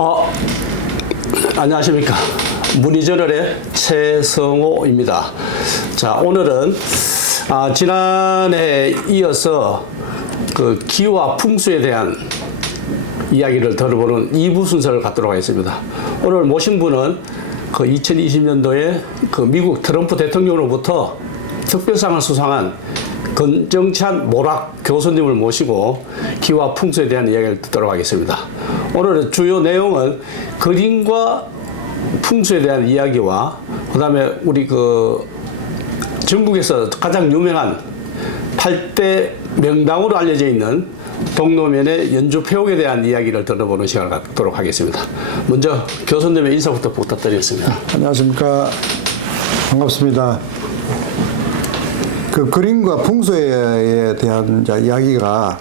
어, 안녕하십니까. 문의저널의 최성호입니다. 자, 오늘은 지난해에 이어서 그 기후와 풍수에 대한 이야기를 들어보는 2부 순서를 갖도록 하겠습니다. 오늘 모신 분은 그 2020년도에 그 미국 트럼프 대통령으로부터 특별상을 수상한 권정찬 모락 교수님을 모시고 기후와 풍수에 대한 이야기를 듣도록 하겠습니다. 오늘의 주요 내용은 그림과 풍수에 대한 이야기와 그 다음에 우리 그 전국에서 가장 유명한 8대 명당으로 알려져 있는 동노면의 연주 폐옥에 대한 이야기를 들어보는 시간을 갖도록 하겠습니다. 먼저 교수님의 인사부터 부탁드리겠습니다. 안녕하십니까. 반갑습니다. 그 그림과 풍수에 대한 이야기가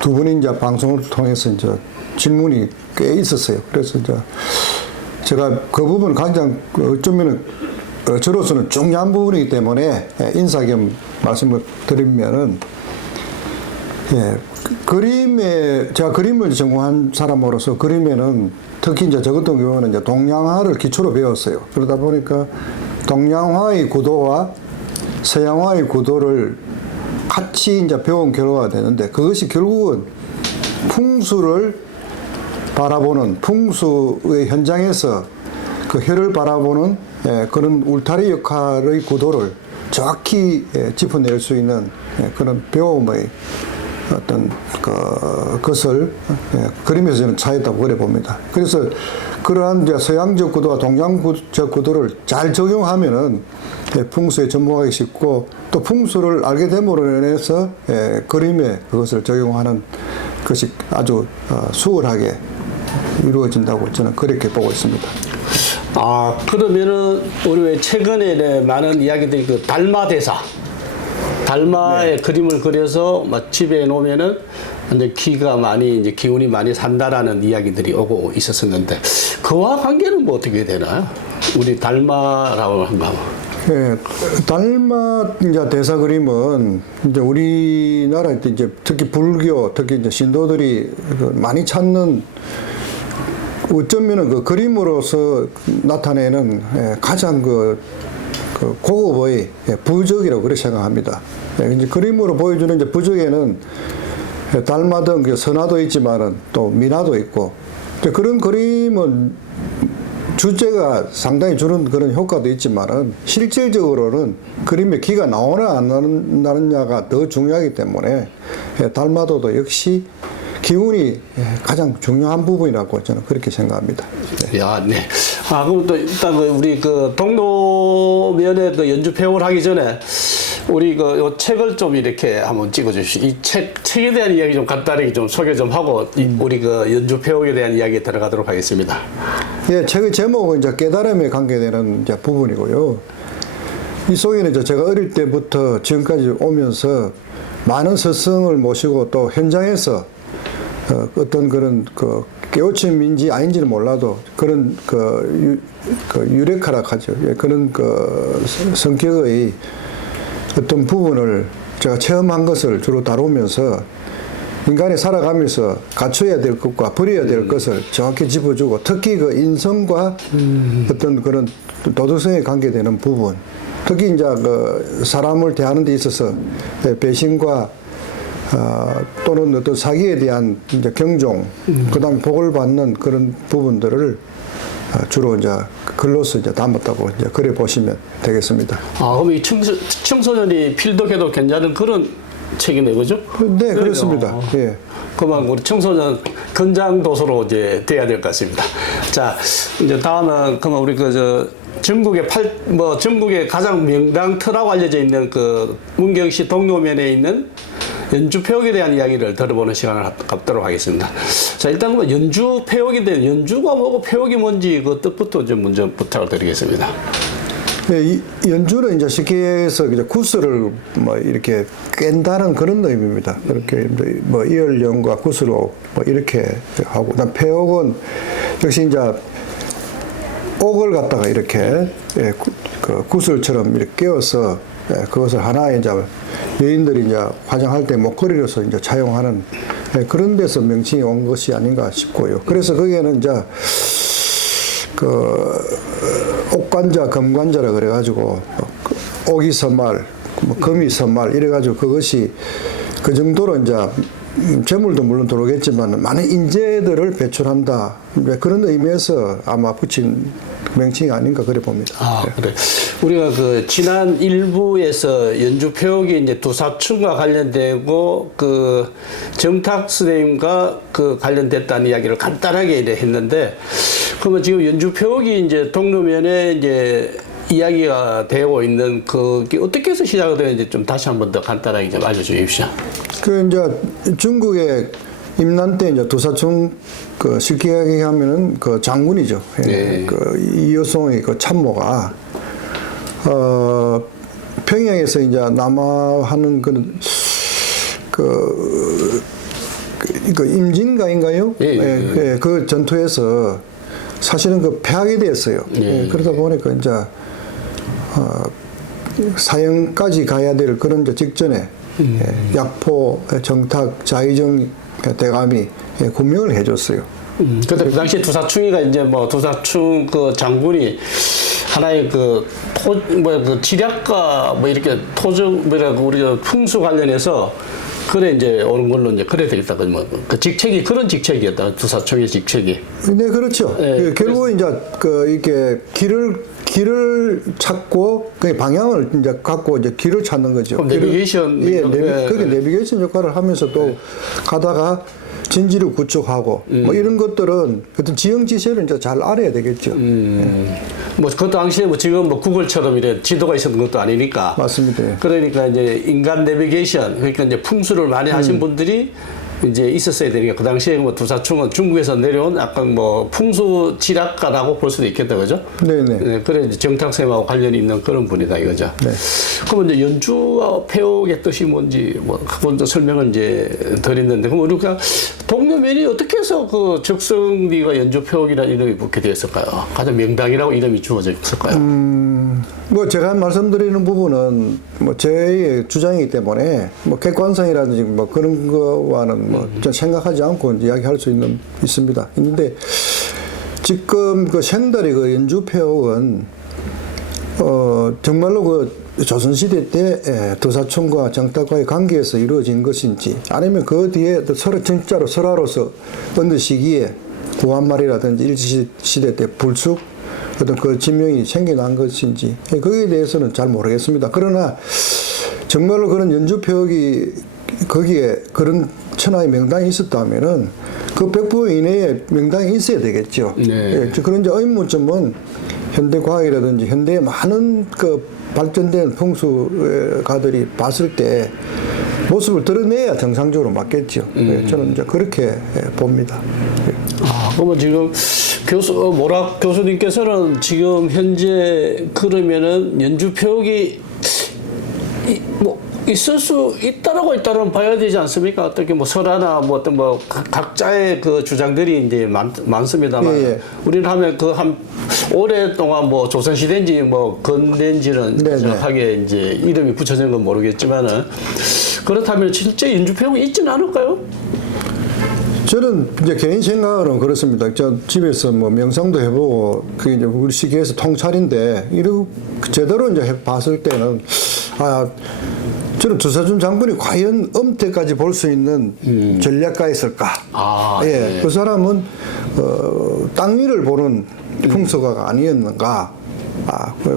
두 분이 이제 방송을 통해서 이제 질문이 꽤 있었어요. 그래서 이제 제가 그 부분 가장 어쩌면은 저로서는 중요한 부분이기 때문에 인사 겸 말씀을 드리면은, 그림에, 제가 그림을 전공한 사람으로서 그림에는 특히 이제 저 같은 경우는 이제 동양화를 기초로 배웠어요. 그러다 보니까 동양화의 구도와 서양화의 구도를 같이 이제 배운 결과가 되는데, 그것이 결국은 풍수를 바라보는, 풍수의 현장에서 그 해를 바라보는 그런 울타리 역할의 구도를 정확히 짚어낼 수 있는 그런 배움의 어떤 것을 그림에서 저는 차이했다고 그래 봅니다. 그래서 그러한 이제 서양적 구도와 동양적 구도를 잘 적용하면은 풍수에 접목하기 쉽고, 또 풍수를 알게 됨으로 인해서 그림에 그것을 적용하는 것이 아주 수월하게 이루어진다고 저는 그렇게 보고 있습니다. 그러면은 우리 왜 최근에 많은 이야기들이 그 달마대사, 달마의 그림을 그려서 집에 놓으면은 이제 이제 기운이 많이 산다라는 이야기들이 오고 있었었는데, 그와 관계는 뭐 어떻게 되나요? 우리 달마라고 한가? 달마 이제 대사 그림은 이제 우리나라 이제 특히 불교, 특히 이제 신도들이 많이 찾는, 어쩌면은 그 그림으로서 나타내는 가장 그 고급의 부적이라고 그렇게 생각합니다. 이제 그림으로 보여주는 이제 부적에는 달마 등 선화도 있지만은 또 민화도 있고, 그런 그림은 주제가 상당히 주는 그런 효과도 있지만은 실질적으로는 그림에 기가 나오나 안 나느냐가 더 중요하기 때문에 달마도도 역시 기운이 가장 중요한 부분이라고 저는 그렇게 생각합니다. 네. 그럼 또 일단 우리 그 동노면의 그 연주 폐옥을 하기 전에 우리 요 책을 좀 이렇게 한번 찍어주시죠. 이 책에 대한 이야기 좀 간단하게 좀 소개 좀 하고 우리 그 연주 폐옥에 대한 이야기에 들어가도록 하겠습니다. 책의 제목은 이제 깨달음에 관계되는 이제 부분이고요. 이 속에는 이제 제가 어릴 때부터 지금까지 오면서 많은 스승을 모시고 또 현장에서 어떤 그런 깨우침인지 아닌지는 몰라도 그런 유레카라 하죠. 그런 성격의 어떤 부분을 제가 체험한 것을 주로 다루면서 인간이 살아가면서 갖춰야 될 것과 버려야 될 것을 정확히 짚어주고, 특히 그 인성과 어떤 그런 도덕성에 관계되는 부분, 특히 이제 사람을 대하는 데 있어서 배신과 또는 어떤 사기에 대한 이제 경종, 그다음에 복을 받는 그런 부분들을 주로 이제 글로서 이제 담았다고 이제 그래 보시면 되겠습니다. 그럼 이 청소년이 필독해도 괜찮은 그런 책이네, 그죠? 네, 그렇습니다. 그만 우리 청소년 건장 도서로 이제 돼야 될 것 같습니다. 자, 이제 다음은 그러면 우리 전국의 가장 명당터라고 알려져 있는 그 문경시 동노면에 있는 연주 폐옥에 대한 이야기를 들어보는 시간을 갖도록 하겠습니다. 자, 일단 뭐 연주 폐옥에 대한, 연주가 뭐고 폐옥이 뭔지 그 뜻부터 좀 먼저 부탁을 드리겠습니다. 이 연주는 이제 쉽게 해서 구슬을 이렇게 깬다는 그런 의미입니다. 이렇게 이열령과 구슬로 이렇게 하고, 그다음 폐옥은 역시 이제 옥을 갖다가 이렇게 구슬처럼 이렇게 깨워서 그것을 하나의 이제 여인들이 이제 화장할 때 목걸이로서 이제 차용하는 그런 데서 명칭이 온 것이 아닌가 싶고요. 그래서 거기에는 이제 그 옥관자, 금관자라 그래가지고 옥이서말, 뭐 금이서말 이래가지고 그것이 그 정도로 이제 재물도 물론 들어오겠지만 많은 인재들을 배출한다. 그런 의미에서 아마 붙인 명칭이 아닌가 그래 봅니다. 아, 그래. 우리가 그 지난 일부에서 연주 표역이 이제 두사춤과 관련되고 그 정탁 선생님과 그 관련됐다는 이야기를 간단하게 이제 했는데, 그러면 지금 연주 표역이 이제 동료면에 이제 이야기가 되고 있는 그게 어떻게 해서 시작이 되는지 좀 다시 한 번 더 간단하게 좀 알려주십시오. 그 이제 중국의 임난 때 이제 두사춤 그 쉽게 이야기하면은 그 장군이죠. 네. 그 이여송의 그 참모가 평양에서 이제 남하하는 그 임진가인가요? 예. 그 전투에서 사실은 그 패하게 됐어요. 그러다 보니까 이제 사형까지 가야 될 그런 이제 직전에 약포, 정탁, 자의정 대감이 군명을 해줬어요. 근데 그 당시에 두사충이가 이제 뭐 두사충 그 장군이 하나의 그 그 지략가 뭐 이렇게 토정 뭐라고 우리가 풍수 관련해서 그래 이제 오는 걸로 이제 그래 되겠다. 그 직책이 그런 직책이었다. 두사충의 직책이. 네, 그렇죠. 네, 결국 이제 그 이렇게 길을 찾고 그 방향을 이제 갖고 이제 길을 찾는 거죠. 그럼 내비게이션 그게 내비게이션 역할을 하면서 또 가다가 진지를 구축하고 뭐 이런 것들은 어떤 지형 지세를 이제 잘 알아야 되겠죠. 뭐 그 당시에 뭐 지금 뭐 구글처럼 이런 지도가 있었던 것도 아니니까. 맞습니다. 그러니까 이제 인간 내비게이션, 그러니까 이제 풍수를 많이 하신 분들이 이제 있었어야 되니까 그 당시에 뭐 두사충은 중국에서 내려온 약간 뭐 풍수 지략가라고 볼 수도 있겠다, 그죠? 네네. 네, 그래 이제 정탁쌤하고 관련이 있는 그런 분이다 이거죠. 네. 그럼 이제 연주와 표역의 뜻이 뭔지 뭐 먼저 설명을 이제 드렸는데, 그럼 우리가 동료면이 어떻게 해서 그 적성리가 연주 표역이라는 이름이 붙게 되었을까요? 가장 명당이라고 이름이 주어져 있을까요? 뭐 제가 말씀드리는 부분은 뭐 제 주장이기 때문에 뭐 객관성이라든지 뭐 그런 거와는 뭐 좀 생각하지 않고 이야기할 수 있습니다. 있는데 지금 그 생달의 그 연주 표역은 정말로 그 조선시대 때 두사충과 정탁과의 관계에서 이루어진 것인지, 아니면 그 뒤에 서로 진짜로 설화로서 어느 시기에 구한말이라든지 일제시대 때 불쑥 어떤 그 지명이 생겨난 것인지 거기에 대해서는 잘 모르겠습니다. 그러나 정말로 그런 연주 표역이 거기에 그런 천하의 명당이 있었다면은 그 100부 이내에 명당이 있어야 되겠죠. 네. 그런 이제 의문점은 현대 과학이라든지 현대의 많은 그 발전된 풍수가들이 봤을 때 모습을 드러내야 정상적으로 맞겠죠. 저는 이제 그렇게 봅니다. 아, 그러면 지금 모락 교수님께서는 지금 현재 그러면은 연주 표역이 뭐 있을 수 있다라고 봐야 되지 않습니까? 어떻게 뭐 설화나 뭐 어떤 뭐 각자의 그 주장들이 이제 많습니다만, 우리는 하면 그 한 오랫동안 뭐 조선시대인지 뭐 근대인지는 정확하게 이제 이름이 붙여진 건 모르겠지만은, 그렇다면 실제 연주 표역이 있지는 않을까요? 저는 이제 개인 생각으로는 그렇습니다. 저 집에서 뭐 명상도 해보고 그게 이제 우리 시기에서 통찰인데 이러고 제대로 이제 봤을 때는 저는 두사준 장군이 과연 엄태까지 볼 수 있는 전략가였을까? 네. 그 사람은 땅 위를 보는 풍서가가 아니었는가?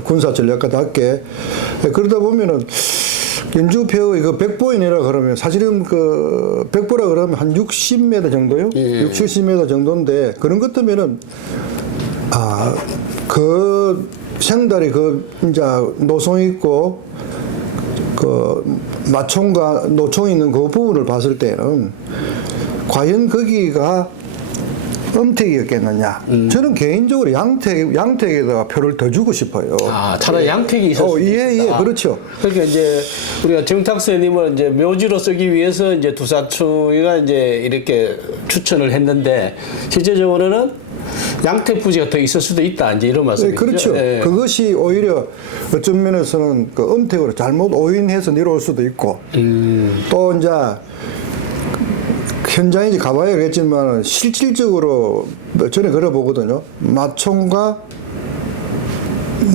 군사 전략가답게. 그러다 보면은 연주 표의 그 백보인이라 그러면 사실은 그 백보라 그러면 한 60m 정도요? 60, 70m 정도인데, 그런 것 때문에는 그 생달이 그 이제 노송 있고 그 마총과 노총이 있는 그 부분을 봤을 때는 과연 거기가 엄택이었겠느냐. 저는 개인적으로 양택에다가 표를 더 주고 싶어요. 차라리 양택이 있었습니다. 그렇죠. 그러니까 이제 우리가 정탁 선생님을 이제 묘지로 쓰기 위해서 이제 두사충이가 이제 이렇게 추천을 했는데, 실제적으로는 양택 부지가 더 있을 수도 있다, 이제 이런 말씀이죠. 그렇죠. 그것이 오히려 어떤 면에서는 그 엄택으로 잘못 오인해서 내려올 수도 있고, 또 이제 현장에 이제 가봐야겠지만 실질적으로 전에 그래 보거든요. 마총과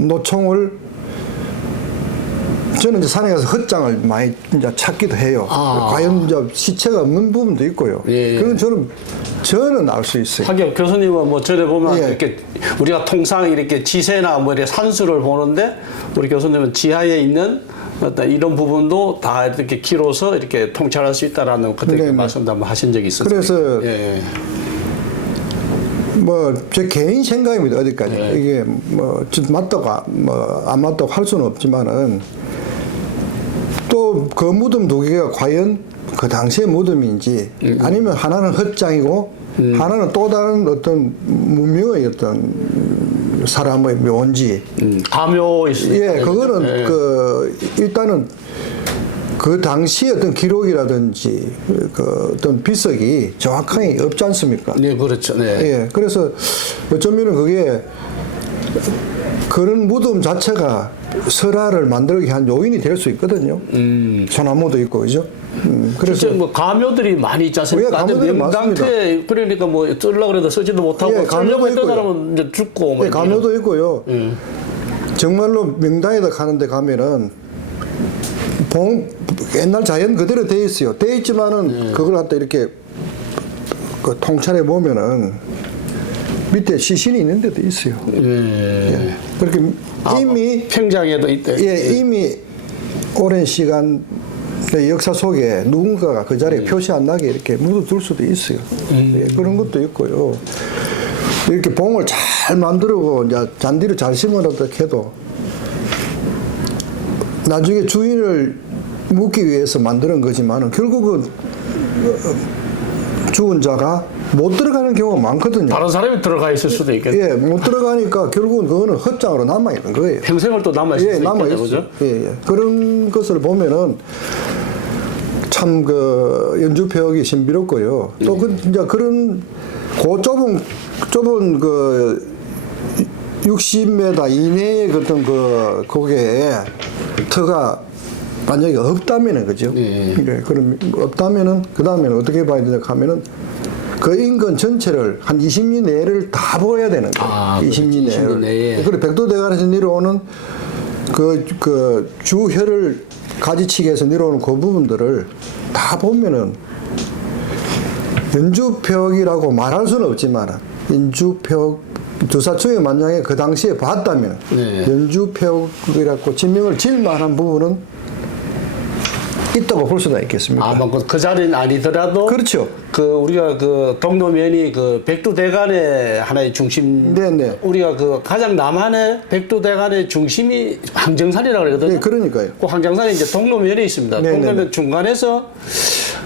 노총을 저는 이제 산에 가서 헛장을 많이 이제 찾기도 해요. 과연 이제 시체가 없는 부분도 있고요. 예. 그건 저는 알 수 있어요. 하긴 교수님은 뭐 전에 보면 예. 이렇게 우리가 통상 이렇게 지세나 뭐 이렇게 산수를 보는데 우리 교수님은 지하에 있는 어떤 이런 부분도 다 이렇게 키로서 이렇게 통찰할 수 있다라는 그때 네네. 말씀도 한번 하신 적이 있었어요. 그래서 예. 뭐 제 개인 생각입니다. 어디까지 네. 이게 뭐 맞다고 안 맞다고 할 수는 없지만은 또 그 무덤 두 개가 과연 그 당시의 무덤인지 아니면 하나는 헛장이고 하나는 또 다른 어떤 문명의 어떤 사람의 묘인지 가묘 있습니다. 예 그거는 예. 그 일단은 그 당시의 어떤 기록이라든지 그 어떤 비석이 정확하게 없지 않습니까? 네, 그렇죠. 네. 예, 그래서 어쩌면은 그게 그런 무덤 자체가 설화를 만들게 한 요인이 될 수 있거든요. 소나무도 있고, 그죠? 그래서 실제 뭐 가묘들이 많이 있지 않습니까? 예, 가묘들이 명당태 그러니까 뭐 쓰려고 그래도 쓰지도 못하고 예, 쓰려고 가묘도 했던 있고요. 사람은 이제 죽고 뭐 예, 가묘도 있고요. 정말로 명당에다 가는데 가면은 옛날 자연 그대로 돼 있어요. 돼 있지만은 그걸 갖다 이렇게 그 통찰해 보면은 밑에 시신이 있는 데도 있어요. 예. 그렇게 이미 평장에도 있대. 예, 이미 오랜 시간 그 역사 속에 누군가가 그 자리에 표시 안 나게 이렇게 묻어둘 수도 있어요. 예, 그런 것도 있고요. 이렇게 봉을 잘 만들고 이제 잔디를 잘 심어놓다 해도 나중에 주인을 묻기 위해서 만드는 거지만은 결국은 죽은 자가 못 들어가는 경우가 많거든요. 다른 사람이 들어가 있을 수도 있겠네. 예, 못 들어가니까 결국은 그거는 헛장으로 남아 있는 거예요. 평생을 또 남아 있을 예, 수 남아 있겠네, 있어요. 그죠? 예, 예. 그런 것을 보면은 참 그 연주폐역이 신비롭고요. 또 그 이제 그런 그 좁은 그 60m 이내의 어떤 그 거기에 터가 만약에 없다면은 그죠? 예. 예, 그럼 없다면은 그 다음에는 어떻게 봐야 되냐 하면은 그 인근 전체를 한 20리 내를 다 보여야 되는 거예요. 아, 20리 20리 내에. 내를. 그리고 백두대간에서 내려오는 그 주혈을 가지치기해서 내려오는 그 부분들을 다 보면은 연주표이라고 말할 수는 없지만 연주표 두사총에 만약에 그 당시에 봤다면 네. 연주표이라고 지명을 지을 만한 부분은 있다고 볼 수가 있겠습니까? 아마 그 자리는 아니더라도 그렇죠. 그 우리가 그 동도면이 그 백두대간의 하나의 중심. 네네. 우리가 그 가장 남한의 백두대간의 중심이 항정산이라고 그러거든요. 네, 그러니까요. 그 항정산이 이제 동도면에 있습니다. 네네네. 동도면 중간에서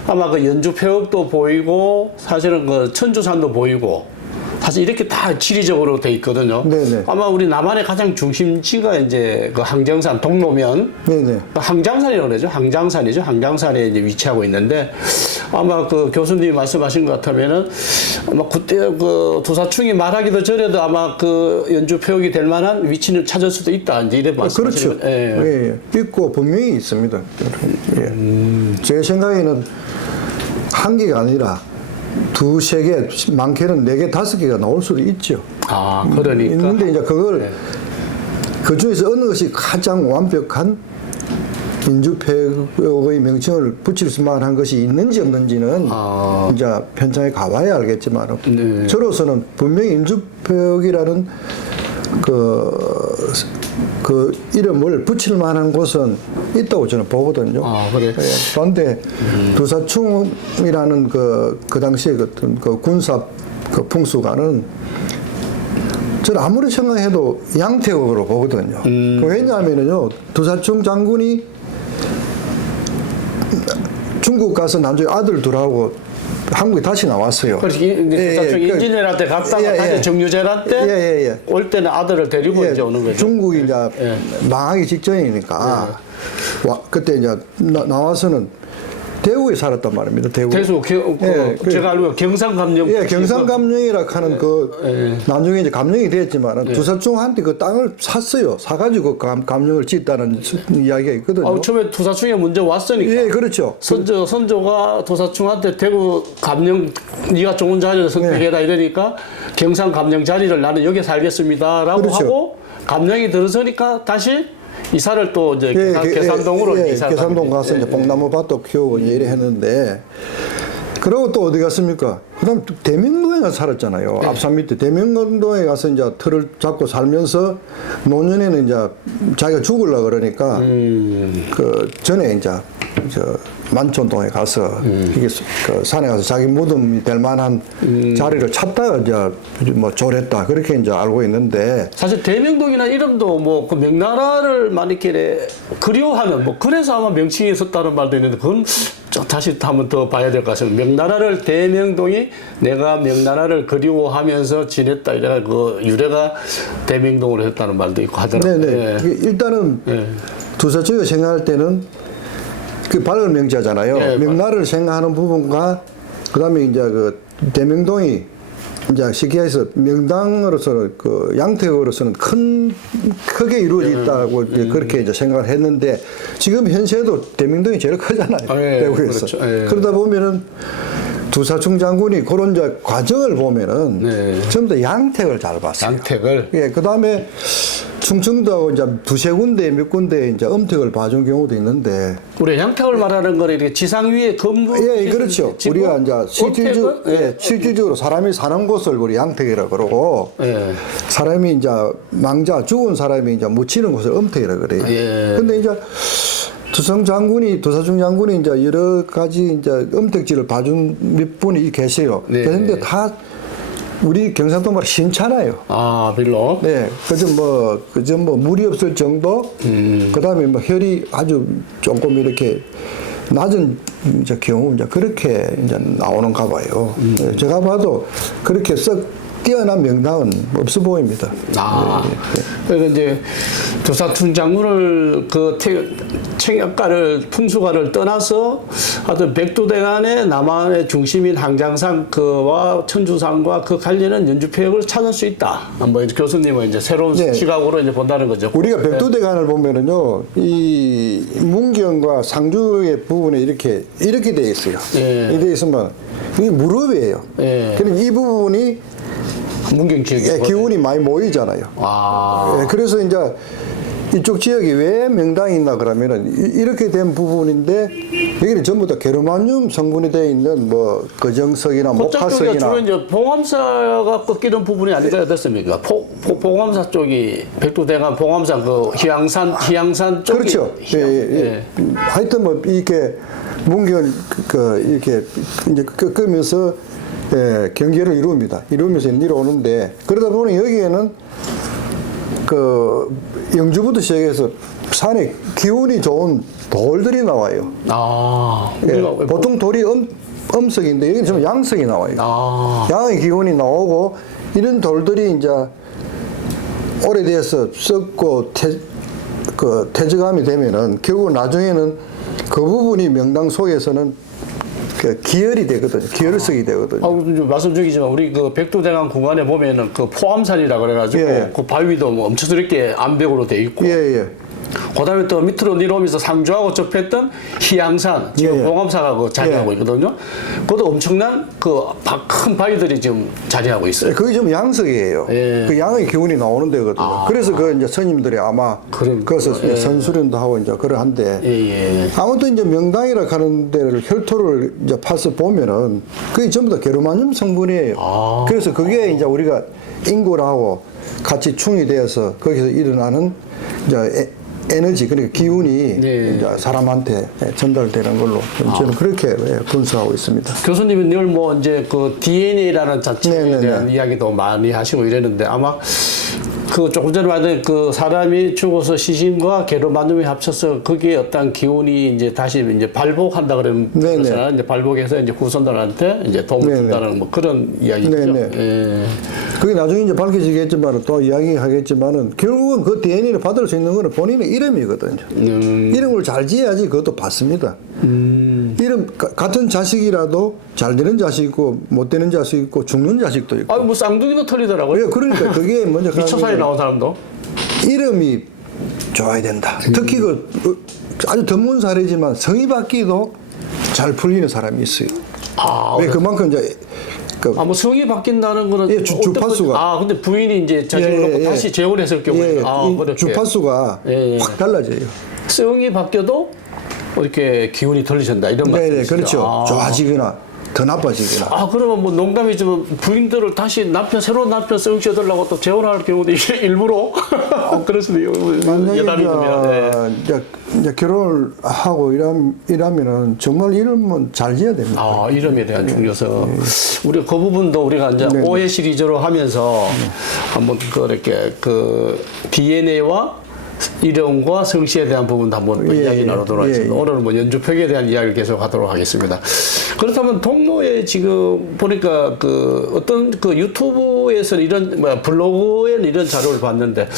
아마 그 연주표역도 보이고 사실은 그 천주산도 보이고 사실 이렇게 다 지리적으로 돼 있거든요. 네네. 아마 우리 남한의 가장 중심지가 이제 그 항정산 동로면 네네. 항장산이라고 그러죠. 항장산이죠. 항장산에 이제 위치하고 있는데 아마 그 교수님이 말씀하신 것 같으면은 아마 그때 그 도사충이 말하기도 전에도 아마 그 연주 표역이 될 만한 위치를 찾을 수도 있다. 이제 이래 그렇죠. 말씀하시는 거- 예. 예, 예. 있고 분명히 있습니다. 예. 제 생각에는 한 개가 아니라 두세 개, 많게는 네 개, 다섯 개가 나올 수도 있죠. 아, 그러니까. 있는데 이제 그걸 그 중에서 어느 것이 가장 완벽한 민주폐역의 명칭을 붙일 수만한 것이 있는지 없는지는 이제 현장에 가봐야 알겠지만 네. 저로서는 분명히 민주폐역이라는 그 이름을 붙일 만한 곳은 있다고 저는 보거든요. 아, 그래. 그런데 두사충이라는 그 당시에 어떤 그 군사 그 풍수가는 저는 아무리 생각해도 양태국으로 보거든요. 왜냐하면요, 두사충 장군이 중국 가서 나중에 아들 둘하고 한국에 다시 나왔어요. 그래서 인진이라 때 갔다가 다시 정유재라 때 올 때는 아들을 데리고 이제 오는 거죠. 중국이 이제 망하기 직전이니까 그때 이제 나와서는 대구에 살았단 말입니다. 대구. 제가 알고 경상감령. 예, 경상감령이라 하는 나중에 이제 감령이 됐지만은 두사충한테 그 땅을 샀어요. 사가지고 감령을 짓다는 이야기가 있거든요. 처음에 두사충에 먼저 왔으니까. 예, 그렇죠. 선조가 도사충한테 대구 감령 네가 좋은 자리를 선택해라 이러니까 경상 감령 자리를 나는 여기 살겠습니다라고 그렇죠. 하고 감령이 들어서니까 다시 이사를 또 이제 계산동으로 이사를 계산동 가서 이제 뽕나무 밭도 키우고 이제 이래 했는데 그러고 또 어디 갔습니까? 그다음 대명동에 가서 살았잖아요. 앞산 밑에 대명동에 가서 이제 틀을 잡고 살면서 노년에는 이제 자기가 죽으려 그러니까 그 전에 이제 만촌동에 가서 이게 그 산에 가서 자기 무덤이 될 만한 자리를 찾다가 이제 뭐 졸했다 그렇게 이제 알고 있는데 사실 대명동이나 이름도 뭐 그 명나라를 많이 이렇게 그리워하는 뭐 그래서 아마 명칭이 있었다는 말도 있는데 그건 좀 다시 한번 더 봐야 될 것 같습니다. 명나라를 대명동이 내가 명나라를 그리워하면서 지냈다 이래 그 유래가 대명동으로 했다는 말도 있고 하더라고요. 네네. 일단은 두사초가 생각할 때는 그 밝은 명자잖아요. 네, 명나라를 생각하는 부분과 그다음에 이제 그 대명동이 이제 쉽게 해서 명당으로서는 그 양택으로서는 크게 이루어져 있다고 이제 그렇게 이제 생각을 했는데 지금 현재도 대명동이 제일 크잖아요. 대구에서. 그렇죠. 그러다 보면은 두사충 장군이 그런 이제 과정을 보면은 전부 다 양택을 잘 봤어요. 양택을. 예, 그 다음에 충청도하고 이제 두세 군데, 몇 군데 이제 엄택을 봐준 경우도 있는데. 우리 양택을 말하는 거는 이렇게 지상 위에 건물. 예, 그렇죠. 우리가 이제 실질적으로 사람이 사는 곳을 우리 양택이라 그러고, 사람이 이제 망자, 죽은 사람이 이제 묻히는 곳을 엄택이라 그래요. 근데 이제 두사충 장군이 이제 여러 가지 이제 엄택지를 봐준 몇 분이 계세요. 그런데 다 우리 경상도 말 신찮아요. 아, 별로? 네. 그저 뭐 물이 없을 정도? 그 다음에 뭐 혈이 아주 조금 이렇게 낮은 이제 경우 이제 그렇게 이제 나오는가 봐요. 제가 봐도 그렇게 썩 뛰어난 명당은 없어 보입니다. 그래서 이제 두사충 장군을 그 청약가를 풍수가를 떠나서 하여튼 백두대간의 남한의 중심인 항장산 그와 천주산과 그 관련은 연주표역을 찾을 수 있다. 뭐 이제 교수님은 이제 새로운 시각으로 이제 본다는 거죠. 우리가 백두대간을 보면은요, 이 문경과 상주의 부분에 이렇게 돼 있어요. 이렇게 있으면 이게 무릎이에요. 그럼 이 부분이 문경 지역에 기운이 많이 모이잖아요. 그래서 이제 이쪽 지역이 왜 명당이 있나 그러면은 이렇게 된 부분인데 여기는 전부 다 게르마늄 성분이 되어 있는 뭐 거정석이나 목화석이나 주로 이제 봉암사가 꺾이는 부분이 아니라 어떻습니까? 봉암사 쪽이 백두대간 봉암산 그 희양산 쪽이 그렇죠. 하여튼 뭐 이렇게 문경 이렇게 이제 꺾으면서 경계를 이루면서 내려오는데 그러다 보니 여기에는 그 영주부터 시작해서 산에 기운이 좋은 돌들이 나와요. 보통 돌이 음석인데 여기는 좀 양석이 나와요. 양의 기운이 나오고 이런 돌들이 이제 오래돼서 썩고 퇴적함이 되면은 결국 나중에는 그 부분이 명당 속에서는 기혈이 되거든요. 기혈석이 되거든요. 말씀 중이지만 우리 그 백두대간 구간에 보면은 그 포암산이라 그래가지고 그 바위도 뭐 엄청스럽게 암벽으로 돼 있고. 그다음에 또 밑으로 내려오면서 상주하고 접했던 희양산 지금 봉암사가 그 자리하고 있거든요. 그것도 엄청난 그 큰 바위들이 지금 자리하고 있어요. 그게 좀 양석이에요. 그 양의 기운이 나오는 데거든요. 그래서 그 이제 스님들이 아마 거기서 선수련도 하고 이제 그러한데 아무튼 이제 명당이라 하는 데를 혈토를 이제 파서 보면은 그게 전부 다 게르마늄 성분이에요. 그래서 그게 이제 우리가 인구하고 같이 충이 되어서 거기서 일어나는 이제 에너지, 그러니까 기운이 이제 사람한테 전달되는 걸로 저는 그렇게 분석하고 있습니다. 교수님은 늘 뭐 이제 그 DNA라는 자체에 대한 이야기도 많이 하시고 이랬는데 아마 그 조금 전에 말한 그 사람이 죽어서 시신과 게르마늄이 합쳐서 거기에 어떤 기운이 이제 다시 이제 발복한다 그러면 이제 발복해서 이제 후손들한테 이제 도움을 준다는 뭐 그런 이야기죠. 그게 나중에 이제 밝혀지겠지만 또 이야기하겠지만은 결국은 그 DNA를 받을 수 있는 거는 본인의 이름이거든요. 이름을 잘 지어야지 그것도 받습니다. 이름 같은 자식이라도 잘 되는 자식 있고 못 되는 자식 있고 죽는 자식도 있고. 아, 뭐 쌍둥이도 틀리더라고요. 예, 그러니까 그게 먼저 미처사에 나온 사람도. 이름이 좋아야 된다. 특히 그 아주 드문 사례지만 성이 바뀌도 잘 풀리는 사람이 있어요. 아, 왜 그만큼 이제 뭐 성이 바뀐다는 거는 예, 주파수가. 근데 부인이 이제 자식을 놓고 다시 재혼했을 경우에 그렇게 주파수가 확 달라져요. 성이 바뀌어도 이렇게 기운이 덜리신다 이런 말씀이시죠? 그렇죠. 좋아지거나 더 나빠지거나. 그러면 뭐 농담이지만 부인들을 다시 새로운 남편 성씨 얻으려고 또 재혼할 경우도 이게 일부러 그럴 수도 만약에 여담이 되면 이제 결혼을 하고 이러면은 정말 이름은 잘 지어야 됩니다. 이름에 대한 중요성. 우리가 그 부분도 우리가 이제 오해 시리즈로 하면서 한번 그렇게 그 DNA와 이름과 성씨에 대한 부분도 한번 또 이야기 나누도록 하겠습니다. 오늘은 뭐 연주표기에 대한 이야기를 계속 하도록 하겠습니다. 그렇다면 동로에 지금 보니까 그 어떤 그 유튜브에서 블로그에는 이런 자료를 봤는데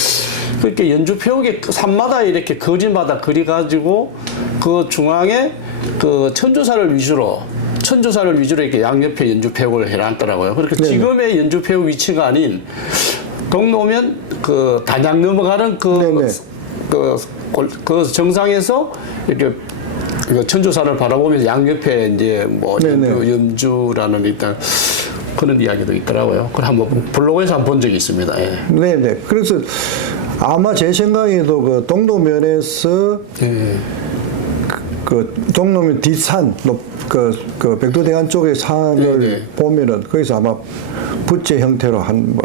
그렇게 연주표기 산마다 이렇게 거리마다 그려가지고 그 중앙에 그 천주사를 위주로 이렇게 양옆에 연주표를 해놨더라고요. 그러니까 지금의 연주표 위치가 아닌 동로면 그 단양 넘어가는 그 정상에서 이렇게 천주산을 바라보면서 양옆에 이제 뭐 연주라는 일단 그런 이야기도 있더라고요. 그걸 한번 블로그에서 한번 본 적이 있습니다. 예. 네네. 그래서 아마 제 생각에도 그 동도면에서 그 동도면 뒷산 그 백두대간 쪽의 산을 보면은 거기서 아마 부채 형태로 한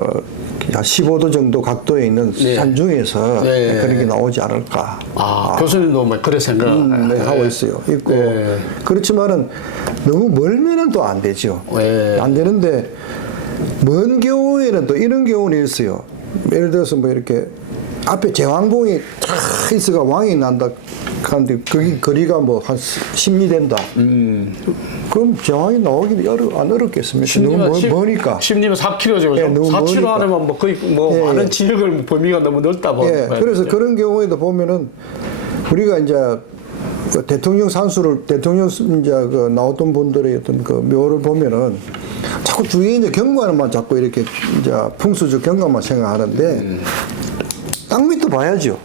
15도 정도 각도에 있는 산 중에서 그런 게 나오지 않을까. 교수님도 뭐 그래 하고 있어요. 있고 그렇지만은 너무 멀면은 또 안 되죠. 안 되는데 먼 경우에는 또 이런 경우는 있어요. 예를 들어서 뭐 이렇게 앞에 제왕봉이 탁 있어가 왕이 난다 하는데 거기 거리가 뭐 한 10리 된다. 그럼 제왕이 나오기 안 어렵겠습니까? 너무 머니까. 10리면 4km죠. 4km 하려면 뭐 거의 많은 지역을 범위가 너무 넓다 보니까. 그래서 그런 경우에도 보면은 우리가 이제 대통령 산수를 대통령 이제 그 나왔던 분들의 어떤 그 묘를 보면은 자꾸 주위에 이제 경관만 자꾸 이렇게 이제 풍수적 경관만 생각하는데 땅 밑도 봐야죠.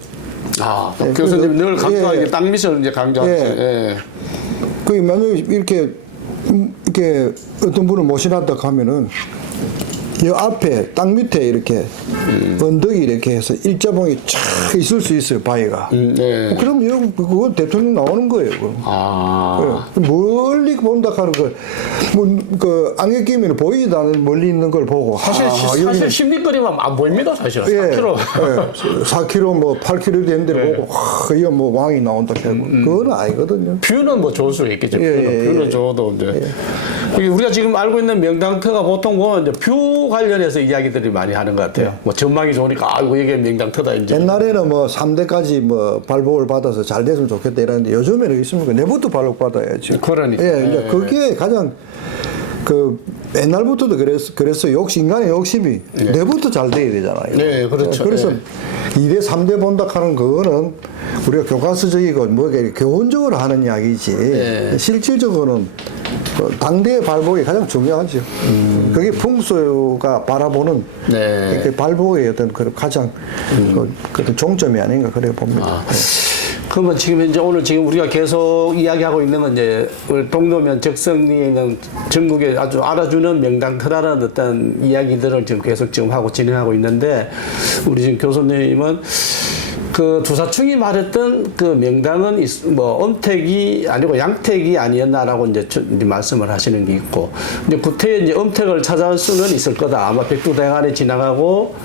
교수님 늘 강조하게 땅 밑을 이제 강조하세요. 그 만약에 이렇게 어떤 분을 모셔놨다 하면은 이 앞에 땅 밑에 이렇게 언덕이 이렇게 해서 일자봉이 쫙 있을 수 있어요, 바위가. 그럼 여기 그거 대통령 나오는 거예요. 멀리 본다 하는 거, 그 안개 끼면 보이지도 않는 멀리 있는 걸 보고. 사실 10리거리면 안 보입니다, 사실. 4km. 4km 뭐 8km 되는 데를 보고, 이거 뭐 왕이 나온다 하고. 그건 아니거든요. 뷰는 뭐 좋을 수 있겠죠. 뷰는 좋아도 이제. 우리가 지금 알고 있는 명당터가 보통 보면 이제 뷰 관련해서 이야기들이 많이 하는 것 같아요. 뭐 전망이 좋으니까 이게 명당터다 이제. 옛날에는 뭐 3대까지 뭐 발복을 받아서 잘 됐으면 좋겠다 이러는데 요즘에는 있습니까? 내부터 발복 받아야죠. 그러니까. 이제 그게 가장 그 옛날부터도 그래서 인간의 욕심이 내부터 잘 돼야 되잖아요. 그렇죠. 그래서 2대 3대 본다 하는 그거는 우리가 교과서적이고 뭐 교훈적으로 하는 이야기지. 실질적으로는 당대의 발복이 가장 중요하죠. 그게 풍수가 바라보는 그 발복의 어떤 가장 그 종점이 아닌가 그래 봅니다. 그러면 오늘 우리가 계속 이야기하고 있는 건 이제 동도면 적성리에 있는 전국에 아주 알아주는 명당터라는 어떤 이야기들을 지금 하고 진행하고 있는데 우리 지금 교수님은 그 두사충이 말했던 그 명당은 뭐 엄택이 아니고 양택이 아니었나라고 이제 말씀을 하시는 게 있고, 이제 구태에 이제 엄택을 찾아올 수는 있을 거다. 아마 백두대간에 지나가고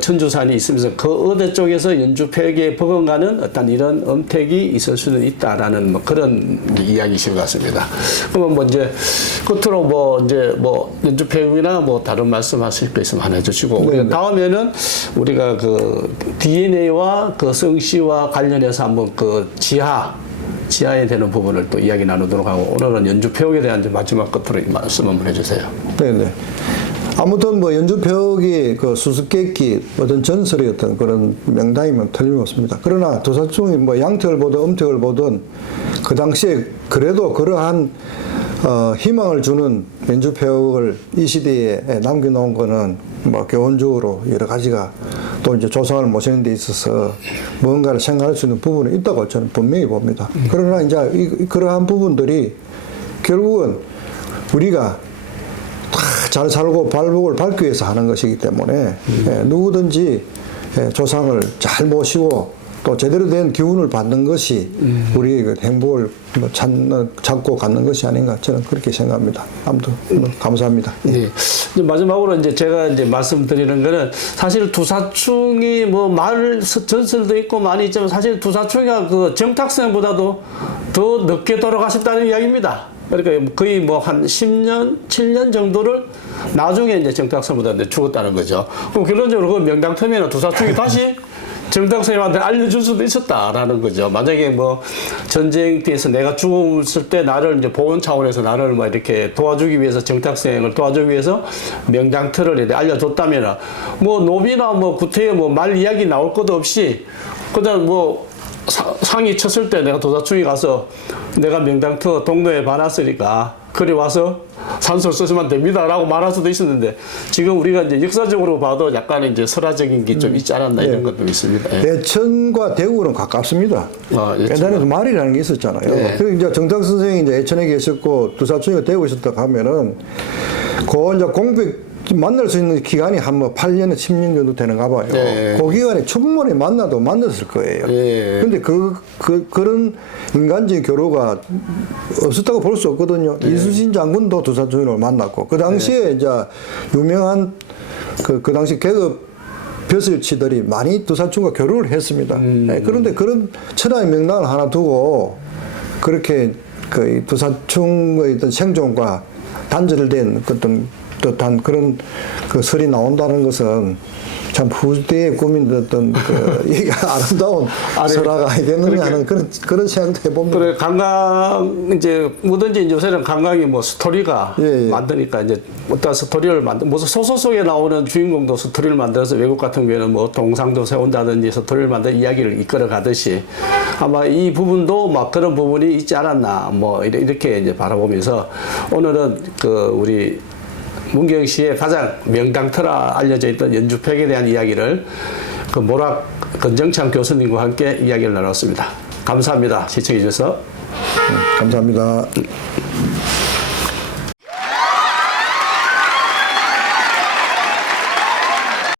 천주산이 있으면서 그 어대 쪽에서 연주표기에 버금가는 어떤 이런 엄택이 있을 수는 있다라는 뭐 그런 이야기이신 것 같습니다. 그러면 뭐 이제 끝으로 연주표기나 뭐 다른 말씀하실 거 있으면 하나 해주시고, 다음에는 우리가 그 DNA와 그 성씨와 관련해서 한번 그 지하에 되는 부분을 또 이야기 나누도록 하고, 오늘은 연주표기에 대한 마지막 끝으로 말씀 한번 해주세요. 네네. 아무튼 뭐 연주표기 그 수수께끼 어떤 전설의 어떤 그런 명당이면 틀림없습니다. 그러나 도사충이 뭐 양택을 보든 엄택을 보든 그 당시에 그래도 그러한 희망을 주는 민주폐역을 이 시대에 남겨놓은 거는 뭐 교훈적으로 여러 가지가 또 이제 조상을 모시는 데 있어서 뭔가를 생각할 수 있는 부분이 있다고 저는 분명히 봅니다. 그러나 이제 그러한 부분들이 결국은 우리가 잘 살고 발복을 밟기 위해서 하는 것이기 때문에 누구든지 조상을 잘 모시고 또 제대로 된 기운을 받는 것이 우리의 그 행복을 찾고 갖는 것이 아닌가 저는 그렇게 생각합니다. 아무튼 감사합니다. 네. 이제 마지막으로 이제 제가 이제 말씀드리는 거는 사실 두사충이 뭐 말 전설도 있고 많이 있지만 사실 두사충이가 그 정탁생보다도 더 늦게 돌아가셨다는 이야기입니다. 그러니까 거의 뭐 한 10년, 7년 정도를 나중에 이제 정탁생보다 이제 죽었다는 거죠. 그럼 결론적으로 그 명당 터면은 두사충이 다시 정탁생한테 알려줄 수도 있었다라는 거죠. 만약에 뭐 전쟁 때에서 내가 죽었을 때 나를 이제 보훈 차원에서 나를 뭐 이렇게 도와주기 위해서 정탁생을 도와주기 위해서 명당터를 이렇게 알려줬다면은 뭐 노비나 뭐 구태여 뭐 말 이야기 나올 것도 없이 그냥 뭐 상이 쳤을 때 내가 도사충이 가서 내가 명당터 동로에 봐놨으니까 그리 와서 산소를 쓰시면 됩니다 라고 말할 수도 있었는데 지금 우리가 이제 역사적으로 봐도 약간 이제 설화적인 게 좀 있지 않았나 이런 것도 있습니다. 예. 예천과 대구는 가깝습니다. 옛날에도 말이라는 게 있었잖아요. 네. 그리고 이제 정탁 선생이 이제 예천에 계셨고 두사충이가 대구에 있었다 하면은 그 이제 공백 만날 수 있는 기간이 한 뭐 8년, 10년 정도 되는가 봐요. 네. 그 기간에 충분히 만났을 거예요. 네. 근데 그런 인간적인 교류가 없었다고 볼 수 없거든요. 이순신 장군도 두사충이를 만났고, 그 당시에 이제 유명한 그 당시 계급 벼슬치들이 많이 두사충과 교류를 했습니다. 네, 그런데 그런 천하의 명당을 하나 두고 그렇게 그 두사충의 어떤 생존과 단절된 어떤 뜻한 그런 그 설이 나온다는 것은 참 후대에 꾸민던 그 아름다운 설화가 아니겠느냐 하는 그런 생각도 해봅니다. 그래 관광 이제 뭐든지 이제 요새는 관광이 뭐 스토리가 만드니까 이제 어떤 스토리를 무슨 소설 속에 나오는 주인공도 스토리를 만들어서 외국 같은 경우에는 뭐 동상도 세운다든지 스토리를 만들어 이야기를 이끌어 가듯이 아마 이 부분도 막 그런 부분이 있지 않았나 뭐 이렇게 이제 바라보면서 오늘은 그 우리 문경시의 가장 명당터라 알려져 있던 연주팩에 대한 이야기를 그 모락 건정창 교수님과 함께 이야기를 나눴습니다. 감사합니다. 시청해 주셔서. 감사합니다.